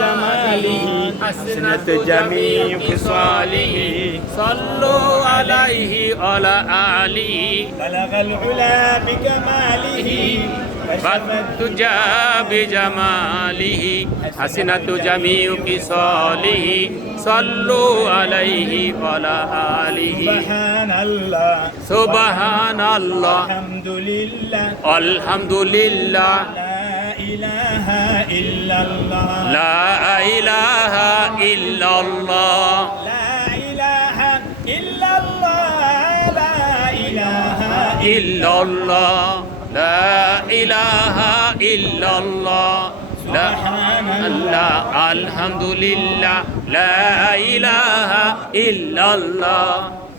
جماله حسنت جميع خصاله صلوا عليه وعلى آله بلغ العلا بكماله فالتجا بجماله حسنة جميع خصاله صلوا عليه وعلى آله سبحان الله سبحان الله الحمد لله الحمد لله لا إله إلا الله. لا إله إلا الله. لا إله إلا الله. لا إله إلا الله. لا إله إلا الله. لا الله. الحمد لله لا إله إلا الله.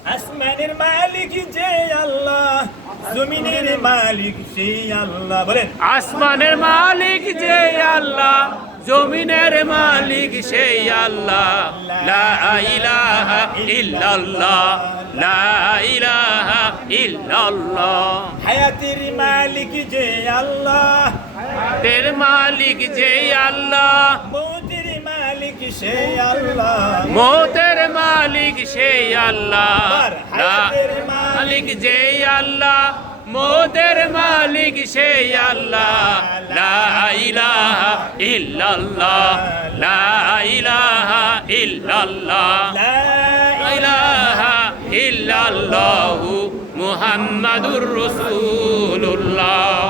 أسمان المالك جي الله. জমিনের মালিক সেই আল্লাহ বলেন। আসমানের মালিক যে আল্লাহ জমিনের মালিক সেই আল্লাহ। লা ইলাহা ইল্লাল্লাহ লা ইলাহা ইল্লাল্লাহ। হায়াতের মালিক যে আল্লাহ। তের মালিক যে আল্লাহ। মৌতের মালিক সেই আল্লাহ। মালিক যে আল্লাহ মৌতের মালিক সেই আল্লাহ। লা ইলাহা ইল্লাল্লাহ লা ইলাহা ইল্লাল্লাহ। লা লা ইলাহা ইল্লাল্লাহু মুহাম্মাদুর রাসূলুল্লাহ।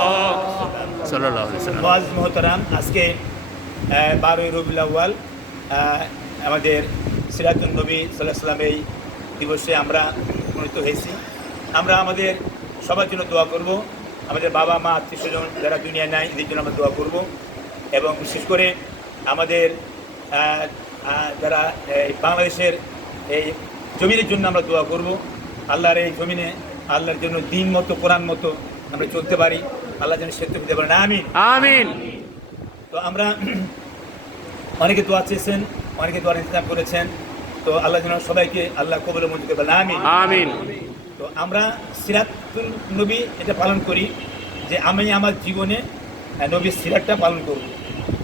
মোহতারাম, আজকে বারোই রবিউল আউয়াল আমাদের সিরাতুল নবী সাল্লাহ সাল্লাম এই দিবসে আমরা উপনীত হয়েছি। আমরা আমাদের সবার জন্য দোয়া করব। আমাদের বাবা, মা আত্মীয় স্বজন যারা দুনিয়ায় নাই, এদের জন্য আমরা দোয়া করব। এবং বিশেষ করে আমাদের যারা বাংলাদেশের এই জমিনের জন্য আমরা দোয়া করব। আল্লাহর এই জমিনে, আল্লাহর জন্য দিন মতো, কোরআন মতো আমরা চলতে পারি। আল্লাহ যেন সেতু দিতে পারেন। আমিন। আমিন। তো আমরা অনেকে দোয়া চেয়েছেন অনেকে দোয়ার ইন্তজাম করেছেন। তো আল্লাহ যেন সবাইকে আল্লাহ কবলে মঞ্জুর করবেন আমিন। আমিন। তো আমরা সিরাতুল নবী এটা পালন করি যে আমি আমার জীবনে নবীর সিরাতটা পালন করব।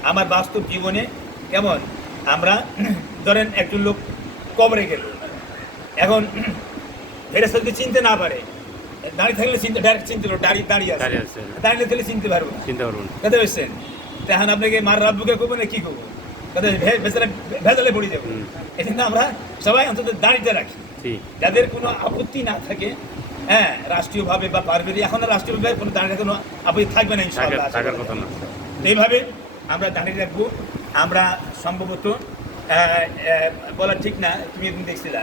আমার বাস্তব জীবনে কেমন? আমরা ধরেন একজন লোক কবরে গেল। এখন ফেরেস্তাকে চিনতে না পারে। দাঁড়িয়ে থাকলে চিনতে ডাইরেক্ট চিনতে পারব দাঁড়িয়ে দাঁড়িয়ে আছে। দাঁড়িয়ে থাকলে চিনতে পারব। চিন্তা করুন কথা বলছেন তখন আপনাকে মার রাব্বুকে করব না কি করব? কথা ভে- বেচারা ভেজালে পড়ে যাব। এই জন্য আমরা সবাই অন্তত দাঁড়িয়ে রাখি। যাদের কোনো আপত্তি না থাকে হ্যাঁ রাষ্ট্রীয়ভাবে বা পারবেরি এখন রাষ্ট্রীয়ভাবে কোনো দাঁড়িয়ে কোনো আপত্তি থাকবে না ইনশাআল্লাহ এইভাবে আমরা দাঁড়িয়ে রাখব। আমরা সম্ভবত বলা ঠিক না তুমি একদিন দেখছিলা।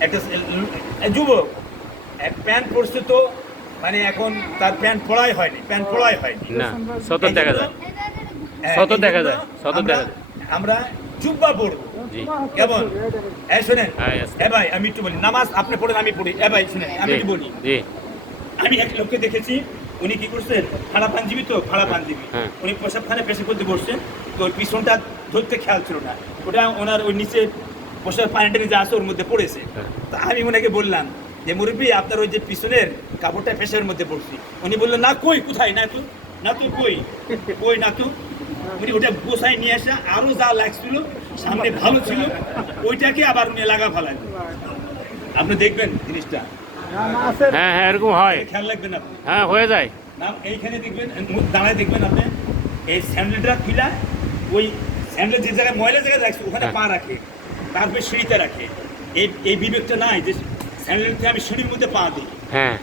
একটা যুবক প্যান্ট পরছে তো মানে এখন তার প্যান্ট পড়াই হয়নি প্যান্ট পড়াই হয়নি। না সতত দেখা যায়। হ্যাঁ, শত দেখা যায়, শত দেখা যায়। আমরা জুব্বা পড়ব কেমন? এই শোনেন। হ্যাঁ, এ ভাই আমি একটু বলি নামাজ আপনি পড়েন আমি পড়ি। এ ভাই শুনেন আমি একটু বলি। আমি এক লোককে দেখেছি উনি কি করছেন ফাড়া পাঞ্জিবি তো ফাড়া পাঞ্জিবি হ্যাঁ। উনি প্রসাবখানে পেশে করতে বসছেন তো ওর পিছনটা ধরতে খেয়াল ছিল না। ওটা ওনার ওই নিচে পোশাক পানিটা যা আছে ওর মধ্যে পড়েছে। হ্যাঁ। তা আমি ওনাকে বললাম যে মুরব্বী আপনার ওই যে পিছনের কাপড়টা পেশার মধ্যে পড়ছি। উনি বললেন না কই কোথায়? না তো না তো কই? কই না তো? উনি ওটা গোসাই নিয়ে আসা আরও যা লাগছিল সামনে ভালো ছিল ওইটাকে আবার উনি লাগা ফেলান আপনি দেখবেন জিনিসটা। হ্যাঁ হ্যাঁ এরকম হয়। খেয়াল রাখবেন আপনি। হ্যাঁ হয়ে যায়। না এইখানে দেখবেন দাঁড়ায় দেখবেন আপনি এই স্যান্ডেলটা খুলা ওই স্যান্ডেল যে জায়গায় ময়লা জায়গায় রাখছে ওখানে হ্যাঁ। পা রাখে তারপরে সিঁড়িতে রাখে। এই এই বিবেকটা নাই যে স্যান্ডেল আমি সিঁড়ির মধ্যে পা দিই। হ্যাঁ।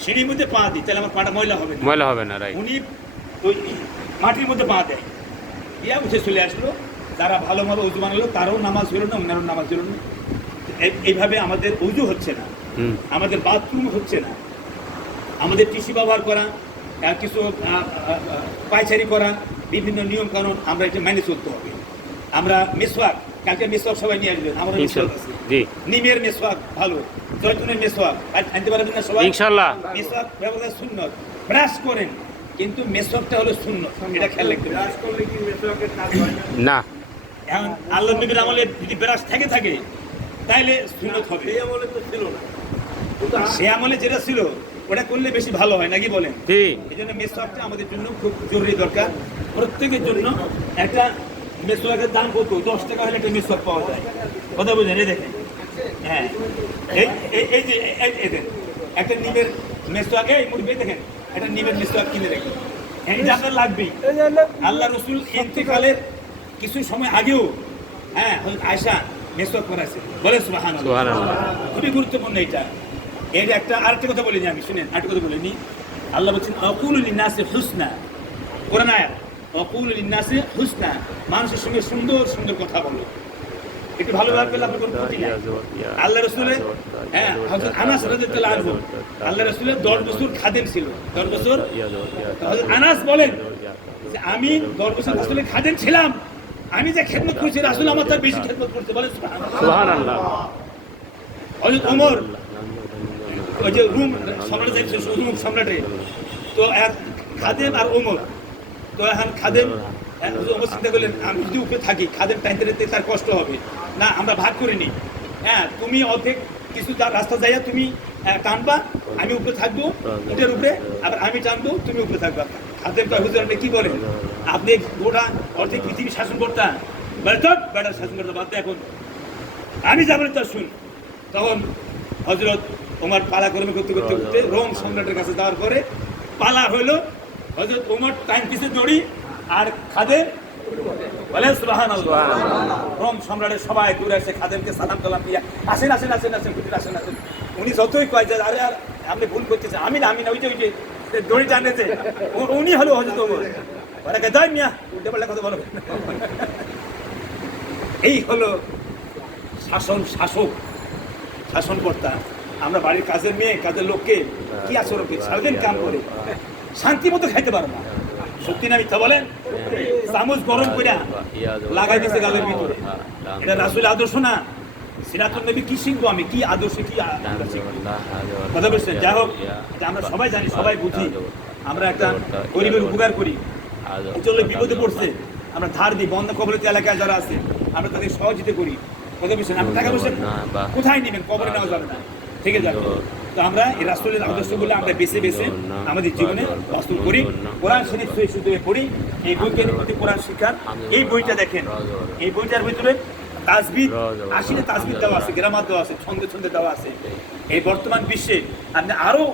সিঁড়ির মধ্যে পা দিই তাহলে আমার পাটা ময়লা হবে না। ময়লা হবে না রাইট উনি ওই মাটির মধ্যে পা দেয়। ইয়া উঠে চলে আসলো যারা ভালোভাবে উজু বানালো তারও নামাজ হলো না ওনারও নামাজ হলো না। এই- এইভাবে আমাদের উজু হচ্ছে না। আমাদের বাথরুম হচ্ছে না। আমাদের টিসি ব্যবহার করা কিছু পায়চারি করা বিভিন্ন নিয়ম কানুন আমরা এটা মেনে চলতে হবে। আমরা মেসওয়াক কালকে মেসওয়াক সবাই নিয়ে আসবেন আমরা মেসওয়াক আছে। নিমের মেসওয়াক ভালো। জয়তুনের মেসওয়াক আর আনতে পারবেন না সবাই? ইনশাল্লাহ। মেসওয়াক ব্যবহার সুন্নত। ব্রাশ করেন কিন্তু মেসওয়াকটা হলো শূন্য এটা খেয়াল রাখতে না? এখন আল্লাহ নবীর আমলে যদি ব্রাশ থেকে থাকে তাইলে সুন্নত হবে। সে আমলে যেটা ছিল ওটা করলে বেশি ভালো হয় নাকি বলেন? এই জন্য মেসওয়াকটা আমাদের জন্য খুব জরুরি দরকার। প্রত্যেকের জন্য একটা মেসওয়াকের দাম কত? দশ টাকা হলে একটা মেসওয়াক পাওয়া যায়। কথা বুঝলেন এই দেখেন। হ্যাঁ। এই এই- এই যে এই- একটা নিমের মেসওয়াক এই মুরগি দেখেন একটা নিমের কিনে দেখেন। এটা আপনার লাগবেই। আল্লাহ রসুল ইন্তেকালের কিছু সময় আগেও হ্যাঁ আয়সা মেসওয়াক করাছে বলে খুবই গুরুত্বপূর্ণ এটা। এর একটা আরেকটা কথা বলিনি আমি শুনেন আরেকটা কথা বলিনি। আল্লাহ বলছেন অকুল লিন্নাসে হুসনা। কোরআন আয়াত অকুল লিন্নাসে হুসনা। মানুষের সঙ্গে সুন্দর সুন্দর কথা বলো। একটু ভালো ব্যবহার করলে আপনার কোনো ক্ষতি নাই। আল্লাহ রসুলের হ্যাঁ হযরত আনাস রাদিয়াল্লাহু আনহু আল্লাহ রসুলের দশ বছর খাদেম ছিল। দশ বছর? আনাস বলেন যে আমি দশ বছর রাসূলের খাদেম ছিলাম। আমি যে খেদমত করছি রাসূল আমার তার বেশি খেদমত করতে বলেন সুবহানাল্লাহ। হযরত ওমর ওই যে রুম সম্রাট যাইছে রুম সম্রাটে তো এক খাদেম আর ওমর। তো এখন খাদেম ওমর চিন্তা করলেন আমি যদি উপরে থাকি খাদেম টাইনতে টাইনতে তার কষ্ট হবে। না আমরা ভাগ করে নিই। হ্যাঁ তুমি অর্ধেক কিছু রাস্তা যাইয়া তুমি আহ, টানবা আমি উপরে থাকব উটের উপরে আবার আমি টানবো তুমি উপরে থাকবা। কয় হুজুর আপনি কি বলেন? আপনি গোটা অর্ধেক পৃথিবী শাসন করতা। বেটা তো বেটা শাসন করতে দে এখন। আমি যাবেন তা শুন। তখন হজরত ওমর পালা কর্মে করতে করতে করতে রোম সম্রাটের কাছে যাওয়ার পরে পালা হইল। হজরত ওমর টাইম পিছে দড়ি আর খাদেম? বলে সুবাহান রোম সম্রাটের সবাই দূরে এসে খাদেমকে সালাম কালাম দিয়া, আসেন আসেন আসেন আসেন আসেন আসেন। উনি যতই কয় যে, আরে, আর আপনি ভুল করতেছেন। আমি না আমি না, ওই যে ওই যে দড়ি টানেছে উনি হলো হজরত ওমর। ওরা কে মিয়া, উল্টে পাল্টা কথা বলো। এই হলো শাসন শাসক, শাসনকর্তা। আমরা বাড়ির কাজের মেয়ে, কাজের লোককে কি আচরণ করি? সারাদিন কাম করে। শান্তি মতো খাইতে পারো না। সত্যি না মিথ্যা বলেন? চামচ গরম করে লাগাই দিছে গালের ভিতরে। এটা রাসুল আদর্শ না? সিরাতুল নবী কি শিখব আমি? কি আদর্শ কি আমরা কথা বলছেন? যাই হোক আমরা সবাই জানি সবাই বুঝি। আমরা একটা গরিবের উপকার করি। চলে বিপদে পড়ছে। আমরা ধার দিই বন্ধ কবলিত এলাকায় যারা আছে আমরা তাদের সহযোগিতা করি। কথা বলছেন? আপনি টাকা পয়সা কোথায় নেবেন? কবরে নেওয়া যাবে না। ঠিক আছে তো আমরা এই রাষ্ট্রের আদর্শগুলো আমরা বেছে বেছে আমাদের জীবনে বাস্তব করি। কোরআন শরীফ সহি শুদ্ধ পড়ি। এই বৈজ্ঞানিক প্রতি কোরআন শিক্ষার এই বইটা দেখেন। এই বইটার ভিতরে তাজবিদ, আশিটা তাজবিদ দেওয়া আছে, গ্রামার দেওয়া আছে, ছন্দে ছন্দে দেওয়া আছে। এই বর্তমান বিশ্বে আপনি আরও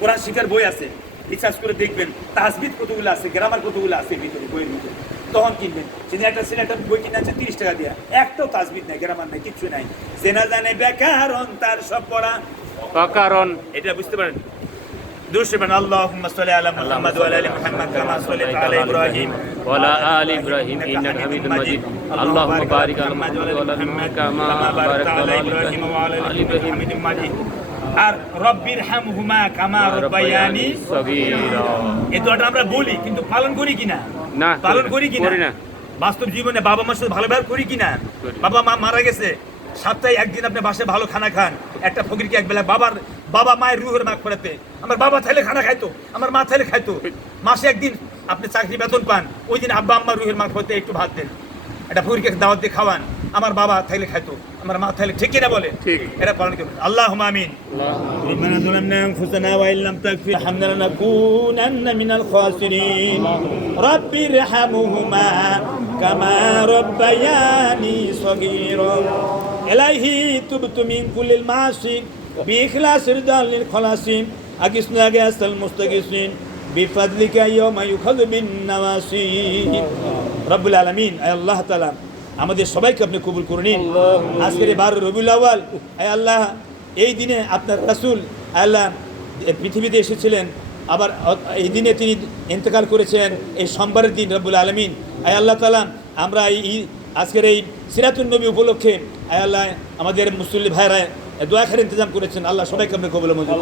কোরআন শিখার বই আছে। রিসার্চ করে দেখবেন তাসবিদ কতগুলো আছে, গ্রামার কতগুলো আছে ভিতরে, বইয়ের ভিতরে। তখন কিনবেন। সেদিন একটা ছেলে একটা বই কিনে আছে তিরিশ টাকা দিয়া। একটাও তাসবিদ নাই, গ্রামার নাই, কিচ্ছু নাই। জেনা জানে বেকার তার সব পড়া। অকারণ এটা বুঝতে পারেন দুশমান আল্লাহুম্মা সাল্লি আলা মুহাম্মাদ ওয়া আলা আলি মুহাম্মাদ কামা সাল্লাইতা আলা ইব্রাহিম وعلى آل إبراهيم إنك حميد مجيد اللهم بارك على محمد وعلى آل محمد كما باركت على آل إبراهيم وعلى آل إبراهيم হামিদুম মাজিদ আর রব্বির হামহুমা কামা রব্বায়ানি صغيرا এই দোয়াটা আমরা বলি কিন্তু পালন করি কিনা না, পালন করি কিনা করি না। বাস্তব জীবনে বাবা মার সাথে ভালো ব্যবহার করি কিনা করি। বাবা মা মারা গেছে সপ্তাহে একদিন আপনি বাসায় ভালো খানা খান একটা ফকিরকে এক বেলা বাবার বাবা মায়ের রুহের মাখ ফেরাতে আমার বাবা থাইলে খানা খাইতো আমার মা থাইলে খাইতো মাসে একদিন আপনি চাকরি বেতন পান ওই দিন আব্বা আম্মা রুহের মাখ ফেরাতে একটু ভাত দেন একটা ফকিরকে দাওয়াত দিয়ে খাওয়ান আমার বাবা থাইলে খাইতো আমার মা থাইলে ঠিক কিনা বলে ঠিক। এটা পালন করবেন আল্লাহ আমিন ربنا ظلمنا انفسنا وان لم تغفر لنا لنكونن من الخاسرين رب ارحمهما كما ربياني صغيرا اليه تبت من كل المعاصي باخلاص رضا للخلاصين اكسنا اجاس المستغيثين بفضلك يوم يؤخذ بالنواسي رب العالمين اي الله تعالى আমাদের সবাইকে আপনি কবুল করে নিন আজকের এই বারো রবিউল আওয়াল আয় আল্লাহ এই দিনে আপনার রাসূল আল্লাহ এ পৃথিবীতে এসেছিলেন আবার অ- এই দিনে তিনি ইন্তেকাল করেছেন এই সোমবারের দিন রব্বুল আলমিন আয় আল্লাহ তালা আমরা এই এই- আজকের এই সিরাতুল নবী উপলক্ষে আয় আল্লাহ আমাদের মুসল্লি ভাইরা দোয়া খার ইন্তজাম করেছেন। আল্লাহ সবাইকে আপনি কবুল মঞ্জুর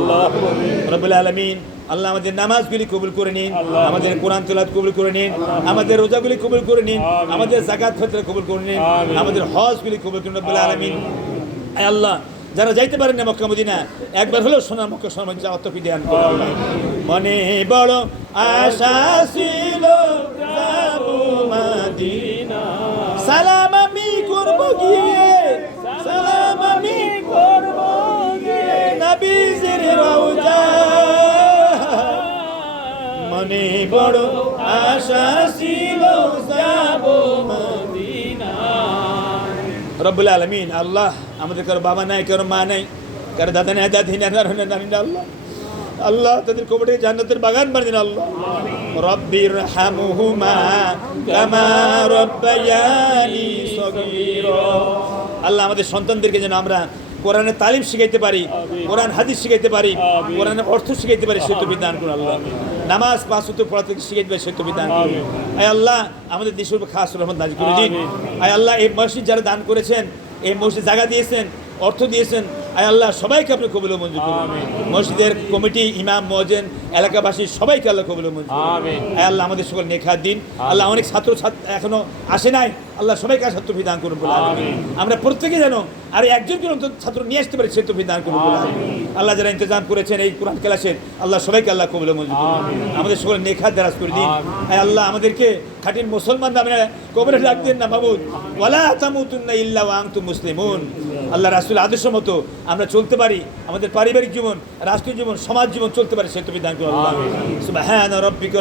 রব্বুল আলমিন আল্লাহ আমাদের নামাজগুলি কবুল করে নিন আমাদের কোরআন তেলাত কবুল করে নিন আমাদের রোজাগুলি কবুল করে নিন আমাদের জাকাত ফেতরা কবুল করে নিন আমাদের হজগুলি কবুল করে নিন রব্বুল আলামিন। আয় আল্লাহ যারা যাইতে পারেন না মক্কা মদিনা একবার হলেও সোনার মক্কা সোনার যাওয়ার তো দেন মনে বড় আশা ছিল বড় আশা ছিল যাব রব্বুল আলমিন আল্লাহ আমাদের কারও বাবা নাই কারও মা নাই কারও দাদা নাই দাদি নাই নানি আল্লাহ। আল্লাহ তাদের কবরে জান্নাতের বাগান বানিয়ে দিন আল্লাহ। রব্বির হামুহুমা কামা রব্বায়ানি সগীরা। আল্লাহ আমাদের সন্তানদেরকে যেন আমরা কোরআনের তালিম শিখাইতে পারি কোরআন হাদিস শিখাইতে পারি কোরআনের অর্থ শিখাইতে পারি সে তো বিধান করুন আল্লাহ। নামাজ পাঁচ সূত্র পড়াতে শিখে দেবে সে তুমি দান আয় আল্লাহ আমাদের দেশের উপর খাস রহমান নাজিল করে দিন আয় আল্লাহ এই মসজিদ যারা দান করেছেন এই মসজিদ জায়গা দিয়েছেন অর্থ দিয়েছেন আয় আল্লাহ সবাইকে আপনি কবুল মঞ্জুর করুন। মসজিদের কমিটি ইমাম মহাজেন এলাকাবাসী সবাইকে আল্লাহ কবুল আল্লাহ আমাদের সকল নেখা দিন। আল্লাহ অনেক ছাত্র ছাত্র এখনও আসে নাই। আল্লাহ সবাইকে ছাত্র বিধান করুন বলে আমরা প্রত্যেকে যেন আর একজন জন ছাত্র নিয়ে আসতে পারি সে তো বিধান করুন বলে আল্লাহ যারা ইন্তজাম করেছেন এই কোরআন ক্লাসের আল্লাহ সবাইকে আল্লাহ কবুল মঞ্জুর আমাদের সকল নেখা দেরাজ করে দিন। আল্লাহ আমাদেরকে খাটির মুসলমান আমরা কবরে রাখতেন না বাবুদ ওয়ালা তামুতুন্না ইল্লা ওয়া আনতুম মুসলিমুন। আল্লাহ রাসূল আদর্শ মতো আমরা চলতে পারি। আমাদের পারিবারিক জীবন রাষ্ট্রীয় জীবন সমাজ জীবন চলতে পারে সে দান করো আল্লাহ। সুবহান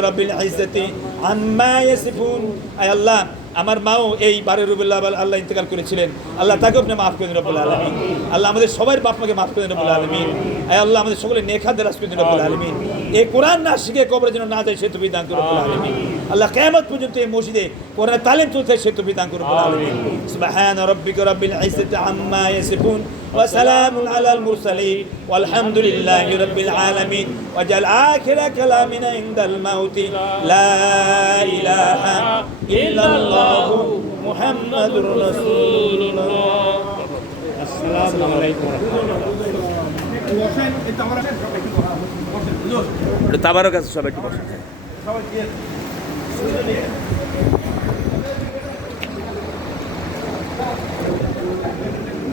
রাব্বিল ইজ্জাতি আম্মা ইয়াসিফুন। আয় আল্লাহ, আমার মাও এই বারে রবিল্লাহ আল্লাহ ইন্তেকাল করেছিলেন। আল্লাহ তাকে আপনি মাফ করে দিন রব্বুল আলমিন। আল্লাহ আমাদের সবার বাপ মাকে মাফ করে দিন রব্বুল আলমিন। আয় আল্লাহ, আমাদের সকলে নেখা দেরাজ করে দিন রব্বুল আলমিন। এই কোরআন না শিখে কবরে যেন না যায় সে তুমি দান করো রব্বুল আলমিন। আল্লাহ কেয়ামত পর্যন্ত এই মসজিদে কোরআন তালিম চলতে সে তুমি দান করো রব্বুল আলমিন। সুবহান রাব্বিকা রাব্বিল ইজ্জাতি আম্মা ইয়াসিফুন। وسلام على المرسلين والحمد لله رب العالمين وجعل آخر كلامنا عند الموت لا إله إلا الله محمد رسول الله আসসালামু আলাইকুম তাবারক আছে সবাই একটু বসে সবাই